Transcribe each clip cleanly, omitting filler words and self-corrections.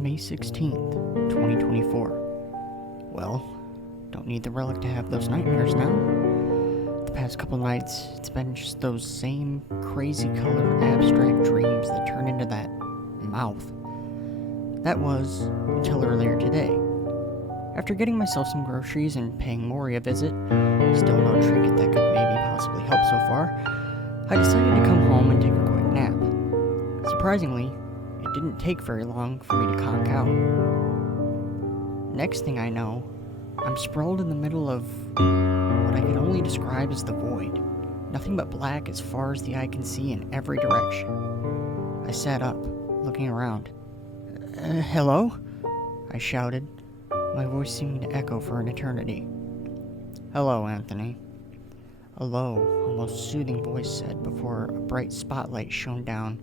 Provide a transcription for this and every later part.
May 16th, 2024. Well, don't need the relic to have those nightmares now. The past couple nights, it's been just those same crazy colored abstract dreams that turn into that mouth. That was until earlier today. After getting myself some groceries and paying Maury a visit, still no trinket that could maybe possibly help so far, I decided to come home and take a quick nap. Surprisingly, it didn't take very long for me to conk out. Next thing I know, I'm sprawled in the middle of what I can only describe as the void. Nothing but black as far as the eye can see in every direction. I sat up, looking around. Hello? I shouted, my voice seeming to echo for an eternity. Hello, Anthony. A low, almost soothing voice said before a bright spotlight shone down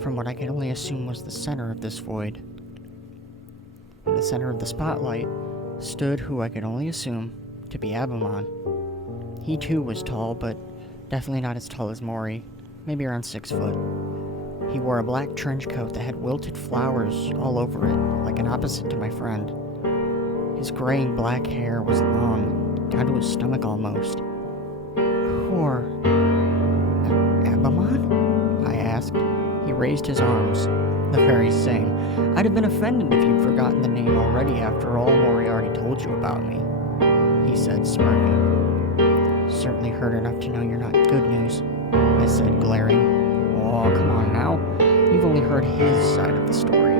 from what I could only assume was the center of this void. In the center of the spotlight stood who I could only assume to be Abamon. He too was tall, but definitely not as tall as Maury, maybe around 6 foot. He wore a black trench coat that had wilted flowers all over it, like an opposite to my friend. His graying black hair was long, down to his stomach almost. Who are... Abamon? I asked. He raised his arms. The very same. I'd have been offended if you'd forgotten the name already after all Maury already told you about me, he said, smirking. Certainly heard enough to know you're not good news, I said, glaring. Oh, come on now. You've only heard his side of the story.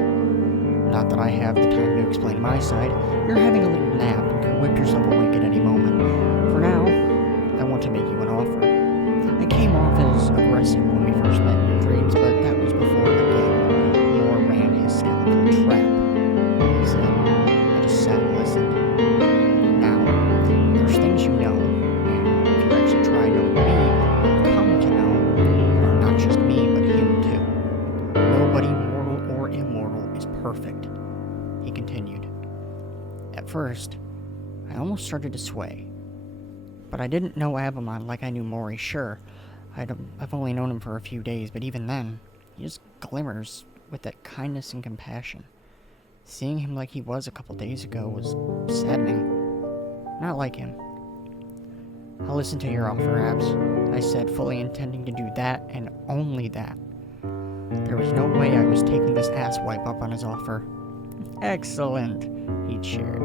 Not that I have the time to explain my side. You're having a little nap and can whip yourself awake at any moment. For now, I want to make you an offer. I came off as aggressive when we first met in your dreams, but that was before, again, Moore ran his skeletal trap. He said, I just sat and listened. Now, there's things you know, and if you actually try knowing me, you'll come to know about not just me, but him too. Nobody, mortal or immortal, is perfect, he continued. At first, I almost started to sway. But I didn't know Abamon like I knew Maury, sure. I've only known him for a few days, but even then, he just glimmers with that kindness and compassion. Seeing him like he was a couple days ago was saddening. Not like him. I'll listen to your offer, Abs, I said, fully intending to do that and only that. There was no way I was taking this asswipe up on his offer. Excellent, he cheered.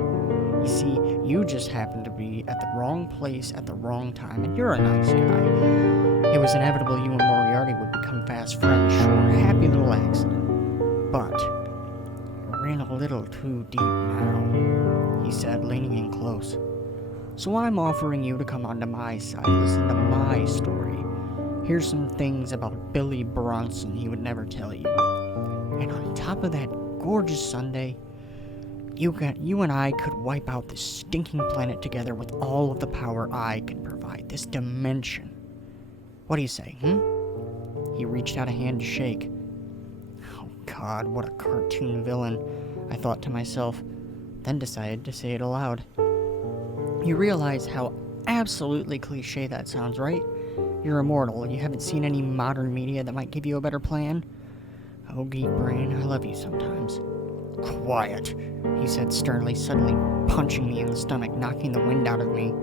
You see, you just happened to be at the wrong place at the wrong time, and you're a nice guy. It was inevitable you and Moriarty would become fast friends, sure, happy little accident. But you're in a little too deep now, he said, leaning in close. So I'm offering you to come onto my side, listen to my story. Here's some things about Billy Bronson he would never tell you. And on top of that gorgeous Sunday, you and I could wipe out this stinking planet together with all of the power I can provide, this dimension. What do you say, He reached out a hand to shake. Oh God, what a cartoon villain, I thought to myself, then decided to say it aloud. You realize how absolutely cliche that sounds, right? You're immortal, you haven't seen any modern media that might give you a better plan? Oh, geek brain, I love you sometimes. Quiet, he said sternly, suddenly punching me in the stomach, knocking the wind out of me.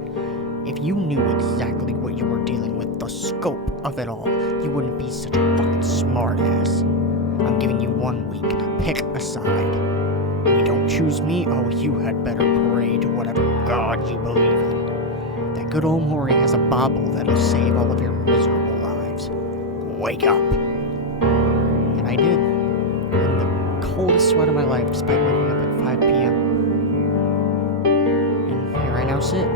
If you knew exactly what you were dealing with, the scope of it all, you wouldn't be such a fucking smartass. I'm giving you 1 week. Pick a side. When you don't choose me, oh, you had better pray to whatever god you believe in. That good old Maury has a bauble that'll save all of your miserable lives. Wake up. And I did. Coldest sweat of my life, despite waking up at 5 p.m. And here I now sit.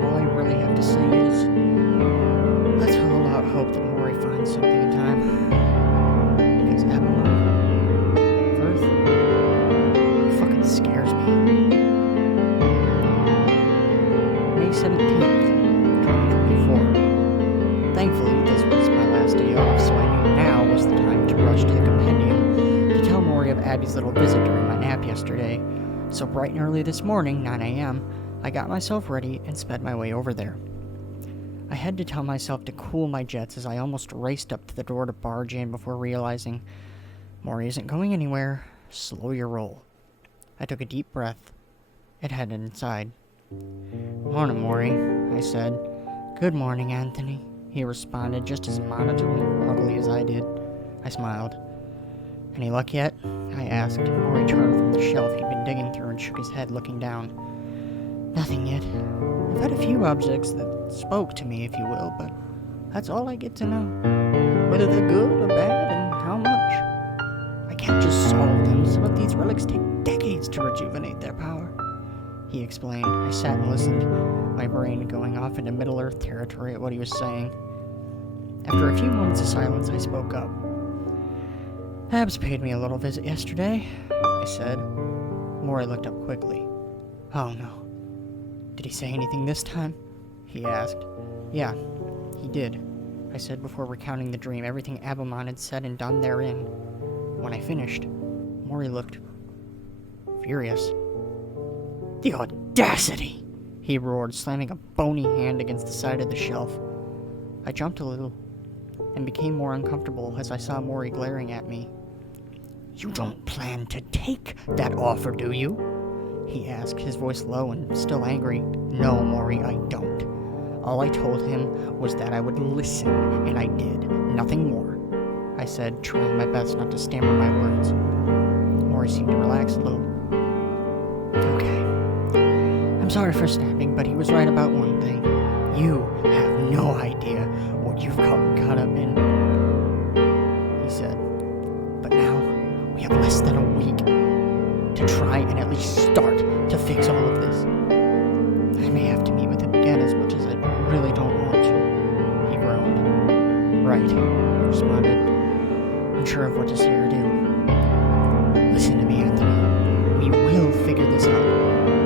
All I really have to say is, let's hold out hope that Maury finds something in time. Because Abamon, Firth, he fucking scares me. May 17th, 2024. Thankfully, this was my last day off, so I knew now was the time to rush to the Compendium to tell Maury of Abby's little visit during my nap yesterday. So bright and early this morning, 9 a.m., I got myself ready and sped my way over there. I had to tell myself to cool my jets as I almost raced up to the door to barge in before realizing Maury isn't going anywhere, slow your roll. I took a deep breath and headed inside. Morning, Maury, I said. Good morning, Anthony, he responded, just as monotone and ugly as I did. I smiled. Any luck yet? I asked. Maury turned from the shelf he'd been digging through and shook his head, looking down. Nothing yet. I've had a few objects that spoke to me, if you will, but that's all I get to know. Whether they're good or bad and how much. I can't just solve them. Some of these relics take decades to rejuvenate their power, he explained. I sat and listened, my brain going off into Middle-earth territory at what he was saying. After a few moments of silence, I spoke up. Abs paid me a little visit yesterday, I said. Maury looked up quickly. Oh no. Did he say anything this time? He asked. Yeah, he did, I said before recounting the dream, everything Abelmon had said and done therein. When I finished, Maury looked furious. The audacity! He roared, slamming a bony hand against the side of the shelf. I jumped a little and became more uncomfortable as I saw Maury glaring at me. You don't plan to take that offer, do you? He asked, his voice low and still angry. No, Maury, I don't. All I told him was that I would listen, and I did. Nothing more, I said, trying my best not to stammer my words. Maury seemed to relax a little. Okay. I'm sorry for snapping, but he was right about one thing. You have no idea what you've gotten caught up in, he said. But now, we have less than a week to try and at least start to fix all of this. I may have to meet with him again as much as I really don't want to, he groaned. Right, I responded, unsure of what to say or do. Listen to me, Anthony. We will figure this out.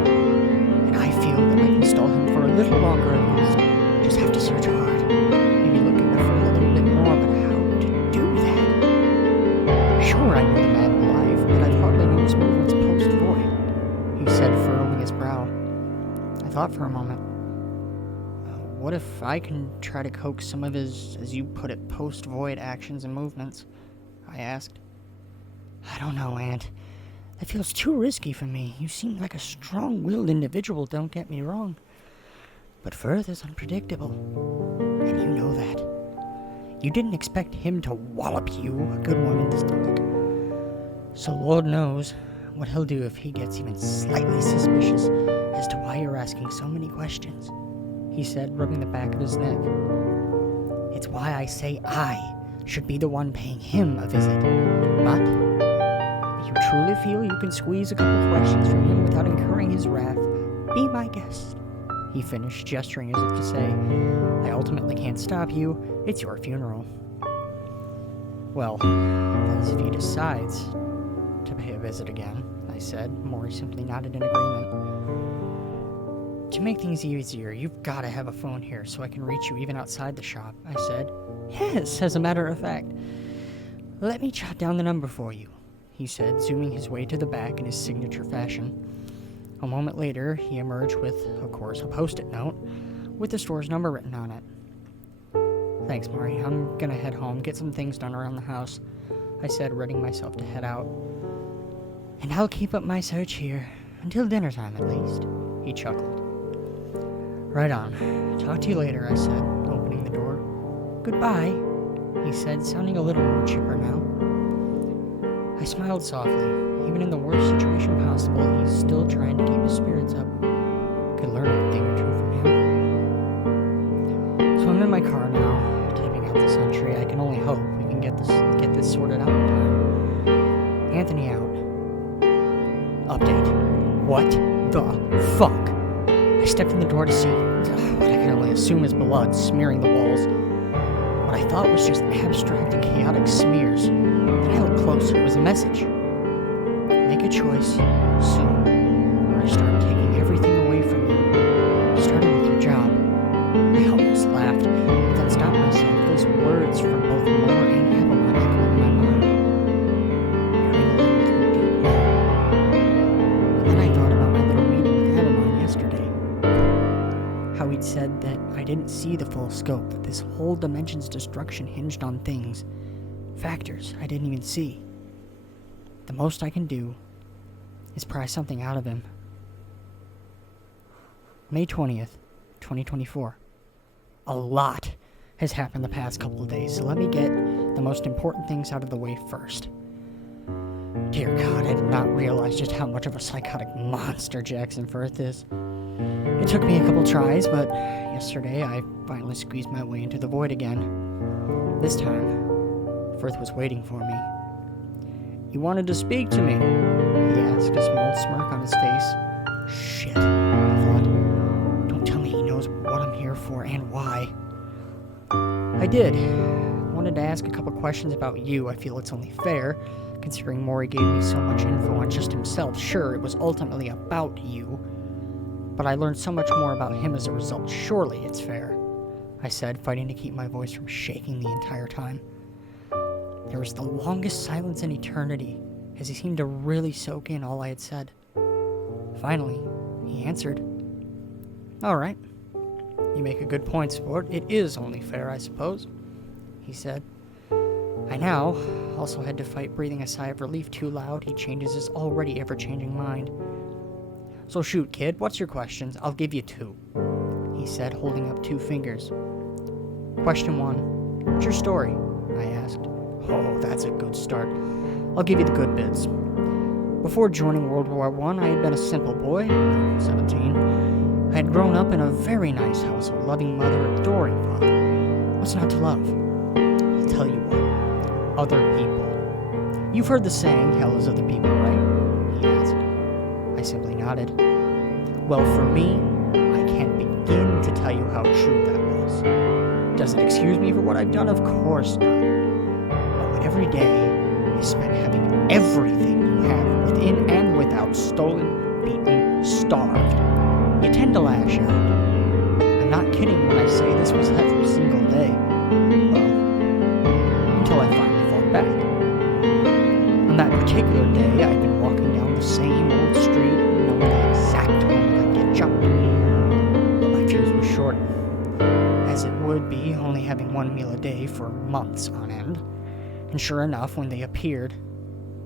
And I feel that I can stall him for a little longer at least. Just have to search hard. Maybe look into for a little bit more, but how to do that? Sure, I knew the man alive, but I've hardly known his movements post-void, he said, furrowing his brow. I thought for a moment. What if I can try to coax some of his, as you put it, post-void actions and movements? I asked. I don't know, Aunt. That feels too risky for me. You seem like a strong-willed individual, don't get me wrong. But Firth is unpredictable, and you know that. You didn't expect him to wallop you, a good one, in the stomach. So Lord knows what he'll do if he gets even slightly suspicious as to why you're asking so many questions, he said, rubbing the back of his neck. It's why I say I should be the one paying him a visit. But if you truly feel you can squeeze a couple questions from him without incurring his wrath, be my guest, he finished, gesturing as if to say, I ultimately can't stop you, it's your funeral. Well, that is if he decides to pay a visit again, I said. Maury simply nodded in agreement. To make things easier, you've got to have a phone here so I can reach you even outside the shop, I said. Yes, as a matter of fact. Let me jot down the number for you, he said, zooming his way to the back in his signature fashion. A moment later, he emerged with, of course, a post-it note with the store's number written on it. Thanks, Maury. I'm gonna head home, get some things done around the house, I said, readying myself to head out. And I'll keep up my search here, until dinner time at least, he chuckled. Right on. Talk to you later, I said, opening the door. Goodbye, he said, sounding a little more chipper now. I smiled softly. Even in the worst situation possible, he's still trying to keep his spirits up. Could learn a thing or two from him. So I'm in my car now, typing out this entry. I can only hope we can get this sorted out in time. Anthony out. Update. What the fuck? I stepped in the door to see what I can only assume is blood smearing the walls. What I thought was just abstract and chaotic smears. Then I looked closer. It was a message. Make a choice soon, or I start taking everything away from you, starting with your job. I almost laughed, but then stopped myself. Those words from both Moore and Abelmon echoed in my mind. Hearing a little too deep now. And then I thought about my little meeting with Abelmon yesterday. How he'd said that I didn't see the full scope, that this whole dimension's destruction hinged on things, factors I didn't even see. The most I can do is pry something out of him. May 20th, 2024. A lot has happened the past couple of days, so let me get the most important things out of the way first. Dear God, I did not realize just how much of a psychotic monster Jackson Firth is. It took me a couple tries, but yesterday I finally squeezed my way into the void again. This time, Firth was waiting for me. "You wanted to speak to me?" he asked, a small smirk on his face. Shit, I thought. Don't tell me he knows what I'm here for and why. I did. Wanted to ask a couple questions about you. I feel it's only fair, considering Maury gave me so much info on just himself. Sure, it was ultimately about you, but I learned so much more about him as a result. Surely it's fair, I said, fighting to keep my voice from shaking the entire time. There was the longest silence in eternity, as he seemed to really soak in all I had said. Finally, he answered. "All right. You make a good point, sport. It is only fair, I suppose," he said. I now also had to fight breathing a sigh of relief too loud. He changes his already ever-changing mind. "So shoot, kid. What's your questions? I'll give you 2, he said, holding up 2 fingers. Question 1. What's your story? I asked. Oh, that's a good start. I'll give you the good bits. Before joining World War I, I had been a simple boy, 17. I had grown up in a very nice household, loving mother, adoring father. What's not to love? I'll tell you what. Other people. You've heard the saying, hell is other people, right? He asked. I simply nodded. Well, for me, I can't begin to tell you how true that was. Does it excuse me for what I've done? Of course not. But when every day is spent having everything you have, within and without, stolen, beaten, starved, you tend to lash out. I'm not kidding when I say this was every single day. Well, until I finally fought back. On that particular day, I'd been walking down the same old street, knowing the exact moment I'd get jumped. But my fears were short, as it would be only having one meal a day for months on end. And sure enough, when they appeared,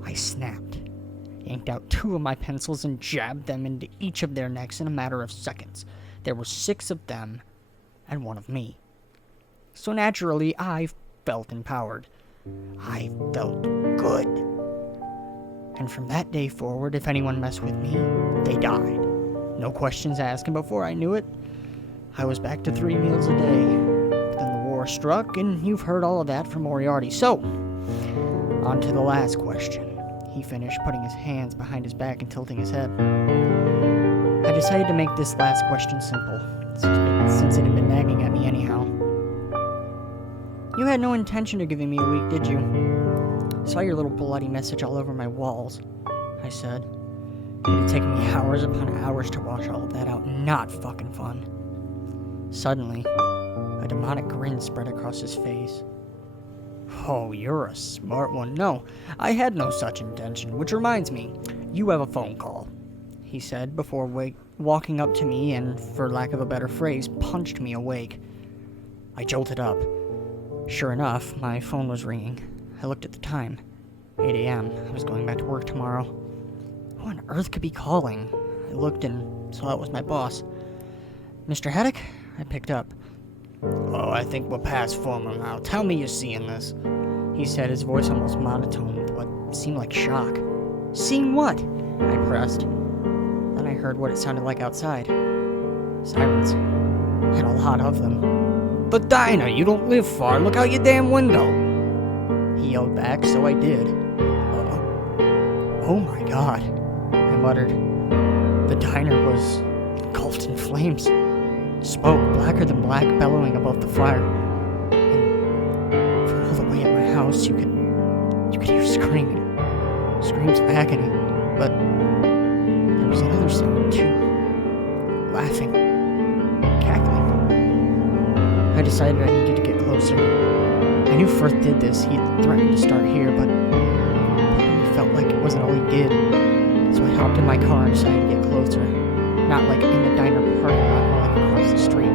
I snapped, yanked out 2 of my pencils and jabbed them into each of their necks in a matter of seconds. There were 6 of them, and 1 of me. So naturally, I felt empowered. I felt good. And from that day forward, if anyone messed with me, they died. No questions asked, and before I knew it, I was back to 3 meals a day. But then the war struck, and you've heard all of that from Moriarty. So, on to the last question. He finished, putting his hands behind his back and tilting his head. I decided to make this last question simple, since it had been nagging at me anyhow. You had no intention of giving me a week, did you? Saw your little bloody message all over my walls, I said. It had taken me hours upon hours to wash all of that out. Not fucking fun. Suddenly, a demonic grin spread across his face. Oh, you're a smart one. No, I had no such intention, which reminds me, you have a phone call, he said before walking up to me and, for lack of a better phrase, punched me awake. I jolted up. Sure enough, my phone was ringing. I looked at the time. 8 a.m. I was going back to work tomorrow. Who on earth could be calling? I looked and saw it was my boss. Mr. Haddock? I picked up. Oh, I think we're past formal now. Tell me you're seeing this, he said, his voice almost monotone with what seemed like shock. Seeing what? I pressed. Then I heard what it sounded like outside. Sirens. And a lot of them. The diner! You don't live far. Look out your damn window! He yelled back, so I did. Oh my God, I muttered. The diner was engulfed in flames. Smoke, blacker than black, bellowing above the fire. And from all the way at my house, you could hear screaming. Screams of agony. But there was another sound, too. Laughing. Cackling. I decided I needed to get closer. I knew Firth did this. He threatened to start here, but it felt like it wasn't all he did. So I hopped in my car and decided to get closer. Not like in the diner parking lot, more like across the street.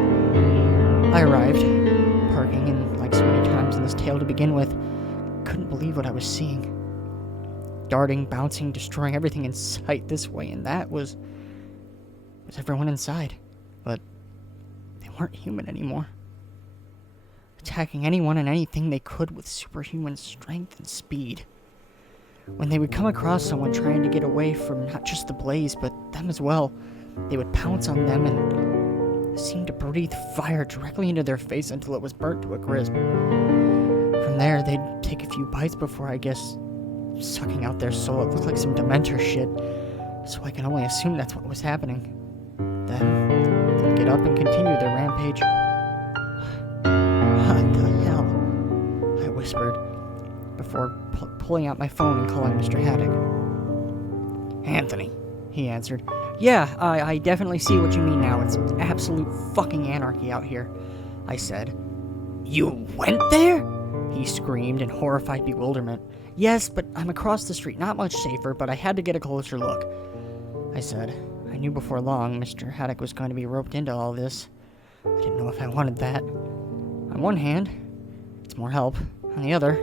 I arrived, parking, and like so many times in this tale to begin with, couldn't believe what I was seeing. darting, bouncing, destroying everything in sight this way and that was everyone inside. But they weren't human anymore. Attacking anyone and anything they could with superhuman strength and speed. When they would come across someone trying to get away from not just the blaze, but them as well, they would pounce on them and seem to breathe fire directly into their face until it was burnt to a crisp. From there, they'd take a few bites before, I guess, sucking out their soul. It looked like some Dementor shit, so I can only assume that's what was happening. Then, they'd get up and continue their rampage. What the hell? I whispered, before pulling out my phone and calling Mr. Haddock. Anthony, he answered. Yeah, I definitely see what you mean now. It's absolute fucking anarchy out here, I said. You went there? He screamed in horrified bewilderment. Yes, but I'm across the street, not much safer, but I had to get a closer look, I said. I knew before long Mr. Haddock was going to be roped into all this. I didn't know if I wanted that. On one hand, it's more help. On the other,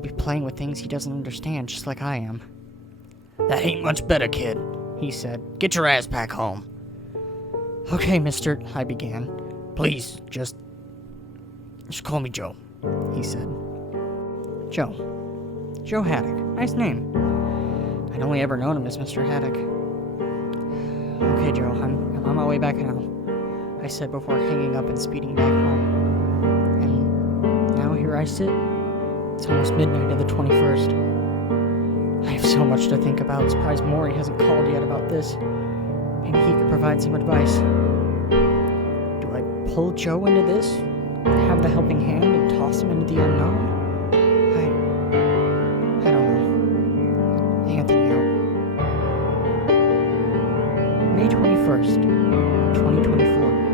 be playing with things he doesn't understand, just like I am. That ain't much better, kid, he said. Get your ass back home. Okay, mister, I began. Please, just call me Joe, he said. Joe Haddock. Nice name. I'd only ever known him as Mr. Haddock. Okay, Joe, I'm on my way back now, I said before hanging up and speeding back home. And now here I sit. It's almost midnight of the 21st. I have so much to think about. Surprised Maury hasn't called yet about this. Maybe he could provide some advice. Do I pull Joe into this? Have the helping hand and toss him into the unknown? I don't know. Anthony out. May 21st, 2024.